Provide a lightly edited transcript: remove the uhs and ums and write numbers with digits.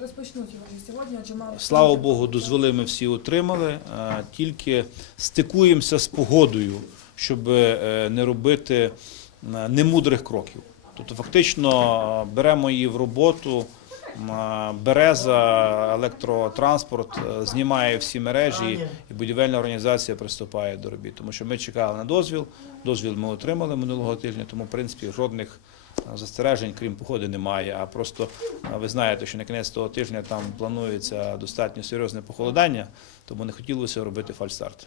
Розпочнуть його вже сьогодні, адже мали... Слава Богу, дозволи ми всі отримали, тільки стикуємося з погодою, щоб не робити немудрих кроків. Тобто фактично беремо її в роботу, Береза, електротранспорт знімає всі мережі і будівельна організація приступає до робіт. Тому що ми чекали на дозвіл, дозвіл ми отримали минулого тижня, тому в принципі жодних застережень, крім погоди, немає. А просто ви знаєте, що на кінець того тижня там планується достатньо серйозне похолодання, тому не хотілося робити фальстарт.